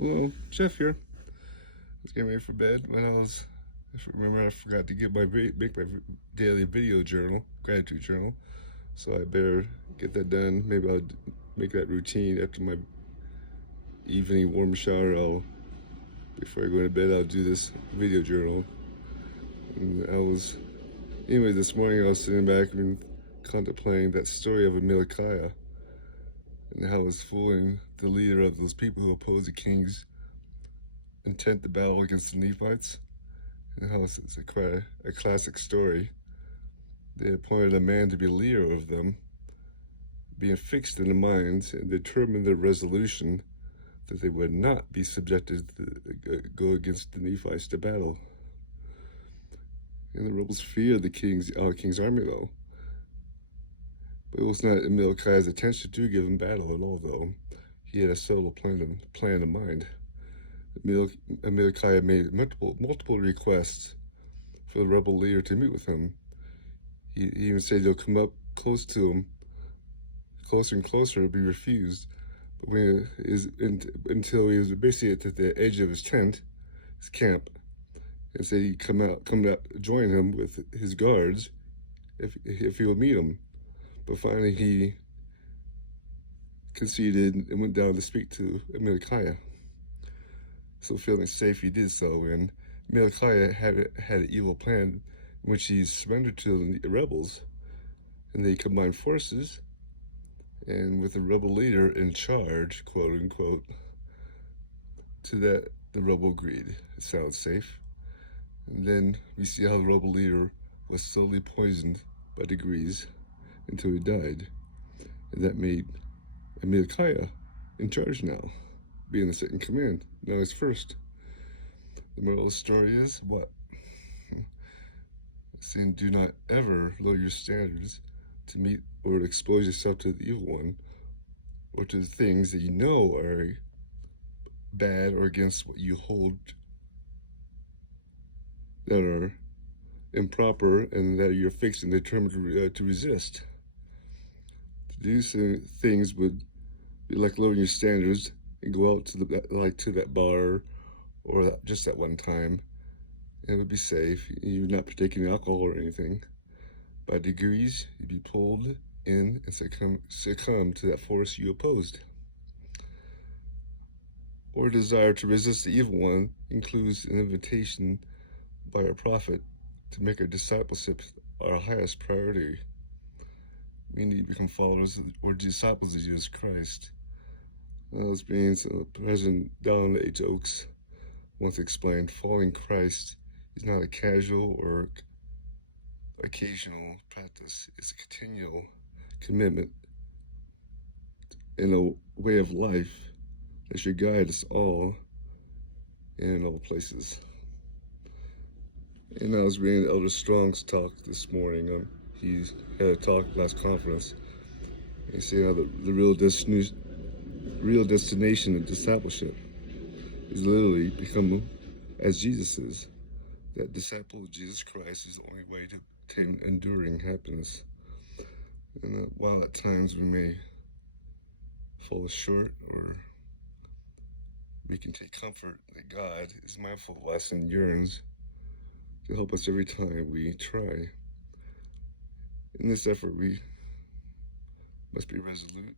Hello, Chef here. I was getting ready for bed when I forgot to make my daily video journal, gratitude journal. So I better get that done. Maybe I'll make that routine after my evening warm shower. Before I go to bed, I'll do this video journal. And anyway, this morning I was sitting back and contemplating that story of Amalickiah and how it was fooling the leader of those people who opposed the king's intent to battle against the Nephites. And how it's quite a classic story. They appointed a man to be leader of them, being fixed in the minds and determined their resolution that they would not be subjected to go against the Nephites to battle. And the rebels feared the king's army, though. But it was not Amalickiah's intention to give them battle at all, though. He had a subtle plan in mind. Amalickiah made multiple requests for the rebel leader to meet with him. He even said he'll come up close to him, closer and closer, and be refused. But until he was basically at the edge of his camp, and said he'd come out, join him with his guards if he would meet him. But finally he conceded and went down to speak to Amalickiah. So feeling safe, he did so, and Amalickiah had an evil plan in which he surrendered to the rebels, and they combined forces, and with the rebel leader in charge, quote unquote, to that the rebel agreed. It sounds safe. And then we see how the rebel leader was slowly poisoned by degrees until he died, and that made Amalickiah in charge now, being the second command. Now he's first. The moral of the story is what? Saying do not ever lower your standards to meet or expose yourself to the evil one or to the things that you know are bad or against what you hold that are improper and that you're fixed and determined to resist. To do things would be like lowering your standards and go out to that bar or just that one time, and it would be safe. You're not partaking alcohol or anything. By degrees, you'd be pulled in and succumb to that force you opposed. Or desire to resist the evil one includes an invitation by our prophet to make our discipleship our highest priority. We need to become followers or disciples of Jesus Christ. As being President Donald H. Oaks once explained, following Christ is not a casual or occasional practice. It's a continual commitment in a way of life that should guide us all and in all places. And I was reading Elder Strong's talk this morning. He had a talk last conference. He said how the real destination of discipleship is literally become as Jesus is. That disciple of Jesus Christ is the only way to obtain enduring happiness. And while at times we may fall short, or we can take comfort that God is mindful of us and yearns to help us every time we try. In this effort, we must be resolute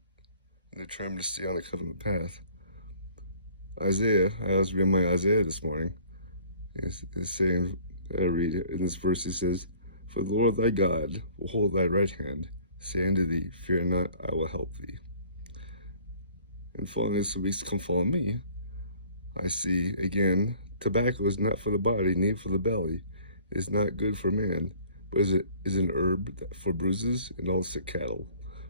and determined to stay on the covenant path. I was reading my Isaiah this morning. It's saying, I read it in this verse, it says, "For the Lord thy God will hold thy right hand, saying to thee, fear not, I will help thee." And following this week's Come Follow Me, I see again, tobacco is not for the body, neither for the belly. It is not good for man, but is an herb for bruises and all sick cattle,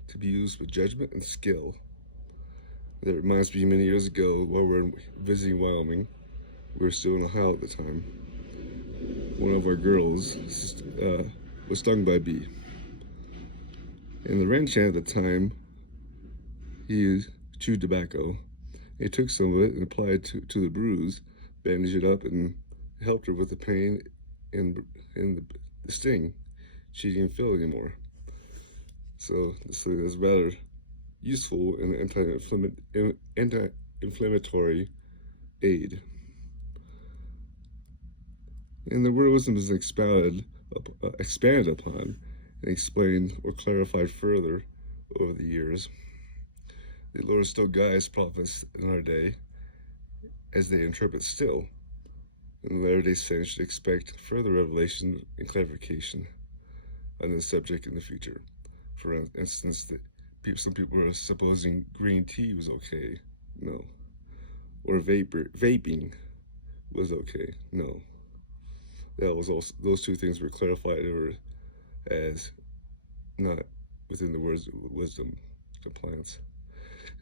to be used with judgment and skill. That reminds me many years ago while we were visiting Wyoming. We were still in Ohio at the time. One of our girls was stung by a bee. And the ranch hand at the time, he chewed tobacco. He took some of it and applied to the bruise, bandaged it up, and helped her with the pain and the sting. She didn't feel it anymore. So this thing is rather useful in anti-inflammatory aid. And the word of wisdom is expanded upon and explained or clarified further over the years. The Lord still guides prophets in our day as they interpret still. And the Latter-day Saints should expect further revelation and clarification on this subject in the future. For instance, some people were supposing green tea was okay. No. Or vaping was okay. No. That was also, those two things were clarified as not within the words of wisdom compliance.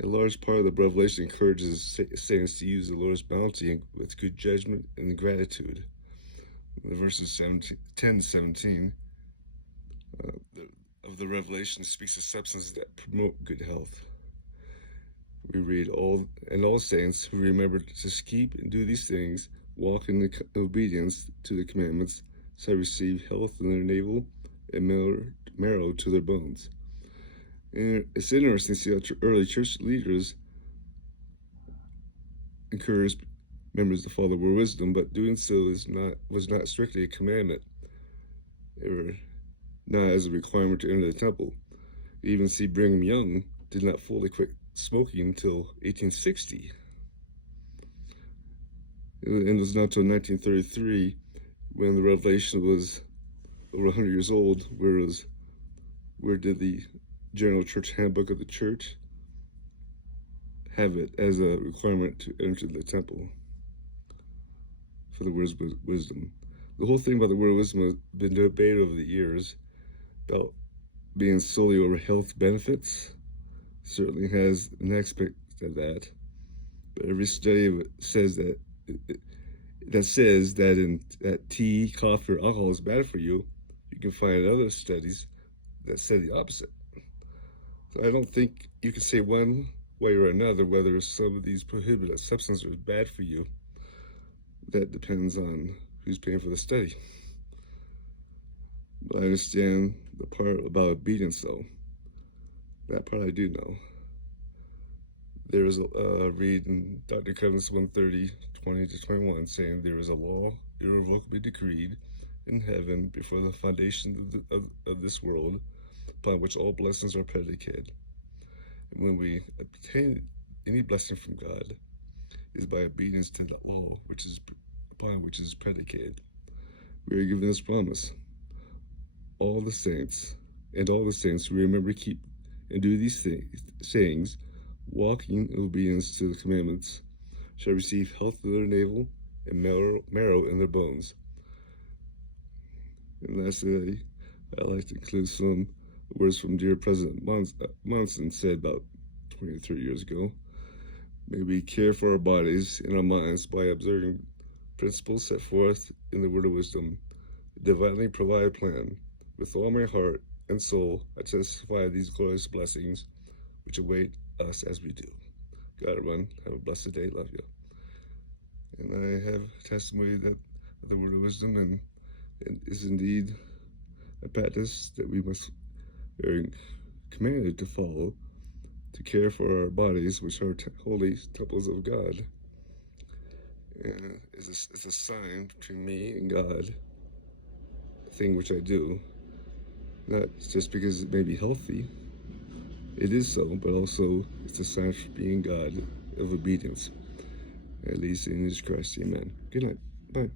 A large part of the revelation encourages saints to use the Lord's bounty with good judgment and gratitude. The verses 10-17 of the revelation speaks of substances that promote good health. We read, all saints who remember to keep and do these things, walk in the obedience to the commandments, shall receive health in their navel and marrow to their bones. And it's interesting to see how early church leaders encouraged members to follow the word of wisdom, but doing so was not strictly a commandment, or not as a requirement to enter the temple. We even see Brigham Young did not fully quit smoking until 1860. And it was not until 1933, when the revelation was over 100 years old, where did the General Church Handbook of the Church have it as a requirement to enter the temple for the words of wisdom. The whole thing about the word of wisdom has been debated over the years about being solely over health benefits. Certainly has an aspect of that, but every study says that tea, coffee, or alcohol is bad for you. You can find other studies that say the opposite. So I don't think you can say one way or another whether some of these prohibited substances are bad for you. That depends on who's paying for the study. But I understand the part about obedience, though. That part I do know. There is a read in Dr. Covenants 130, 20-21, saying there is a law irrevocably decreed in heaven before the foundation of this world, upon which all blessings are predicated. And when we obtain any blessing from God, is by obedience to that law upon which is predicated. We are given this promise. All the saints who remember, keep, and do these sayings, walking in obedience to the commandments, shall receive health in their navel and marrow in their bones. And lastly, I'd like to include some words from dear President Monson said about 20 or 30 years ago. May we care for our bodies and our minds by observing principles set forth in the word of wisdom, a divinely provided plan. With all my heart and soul, I testify these glorious blessings which await us as we do. God, everyone, have a blessed day. Love you. And I have testimony that the word of wisdom and is indeed a practice that we are commanded to follow, to care for our bodies, which are holy temples of God. And it's a sign between me and God, a thing which I do, not just because it may be healthy. It is so, but also it's a sign for being God of obedience. At least in Jesus Christ, amen. Good night. Bye.